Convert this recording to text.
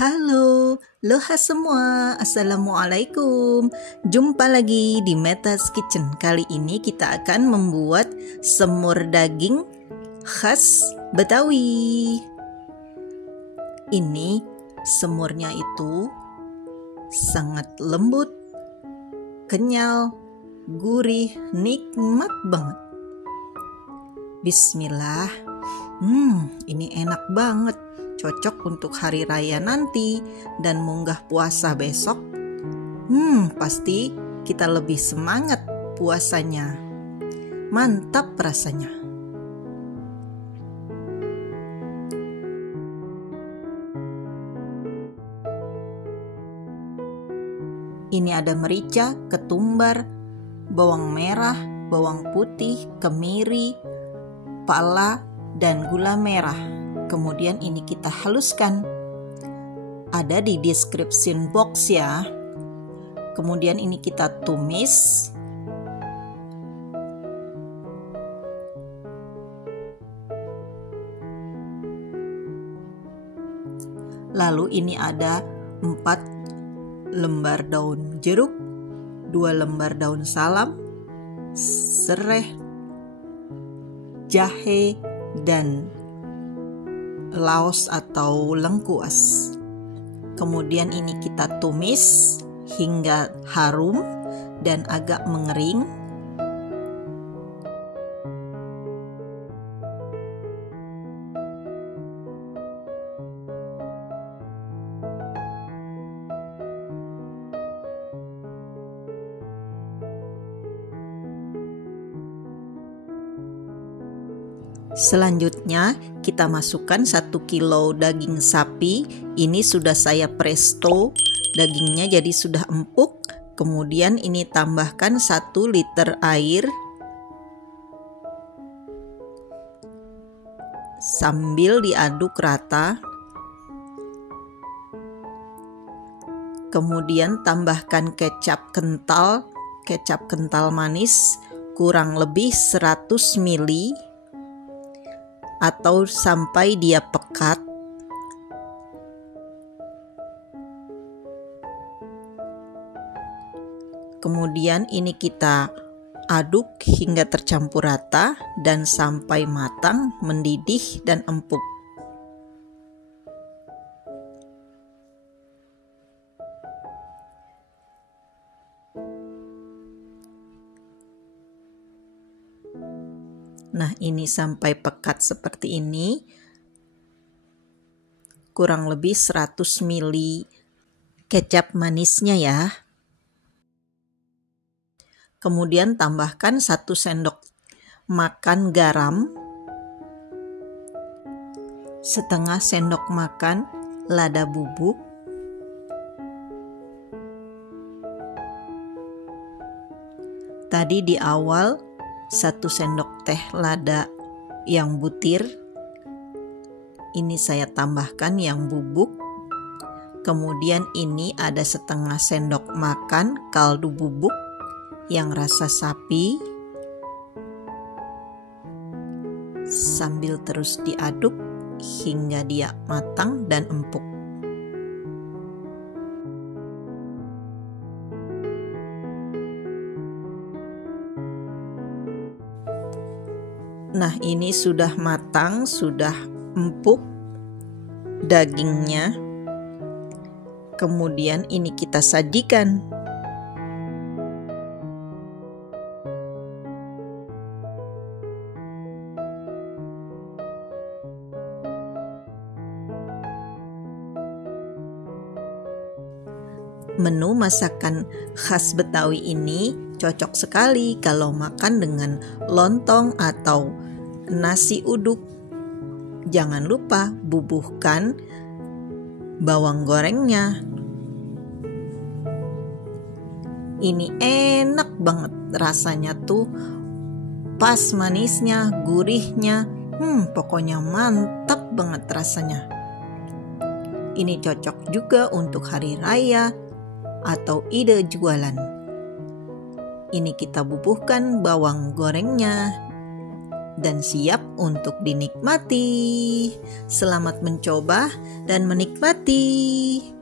Halo, loha semua, Assalamualaikum. Jumpa lagi di Meta's Kitchen. Kali ini kita akan membuat semur daging khas Betawi. Ini semurnya itu sangat lembut, kenyal, gurih, nikmat banget. Bismillah. Ini enak banget. Cocok untuk hari raya nanti dan munggah puasa besok. Pasti kita lebih semangat puasanya. Mantap rasanya. Ini ada merica, ketumbar, bawang merah, bawang putih, kemiri, pala, dan gula merah. Kemudian ini kita haluskan. Ada di description box ya. Kemudian ini kita tumis. Lalu ini ada 4 lembar daun jeruk, 2 lembar daun salam, serai, jahe, dan laos atau lengkuas. Kemudian ini kita tumis hingga harum dan agak mengering. Selanjutnya kita masukkan 1 kilo daging sapi. Ini sudah saya presto dagingnya jadi sudah empuk. Kemudian ini tambahkan 1 liter air sambil diaduk rata. Kemudian tambahkan kecap kental manis kurang lebih 100 ml atau sampai dia pekat. Kemudian ini kita aduk hingga tercampur rata dan sampai matang, mendidih dan empuk. Nah, ini sampai pekat seperti ini. Kurang lebih 100 ml kecap manisnya ya. Kemudian tambahkan 1 sendok makan garam, setengah sendok makan lada bubuk, tadi di awal 1 sendok teh lada yang butir, ini saya tambahkan yang bubuk. Kemudian ini ada setengah sendok makan kaldu bubuk yang rasa sapi. Sambil terus diaduk hingga dia matang dan empuk. Nah, ini sudah matang, sudah empuk dagingnya. Kemudian ini kita sajikan. Menu masakan khas Betawi ini cocok sekali kalau makan dengan lontong atau nasi uduk. Jangan lupa bubuhkan bawang gorengnya. Ini enak banget rasanya tuh, pas manisnya, gurihnya, pokoknya mantap banget rasanya. Ini cocok juga untuk hari raya atau ide jualan. Ini kita bubuhkan bawang gorengnya dan siap untuk dinikmati. Selamat mencoba dan menikmati.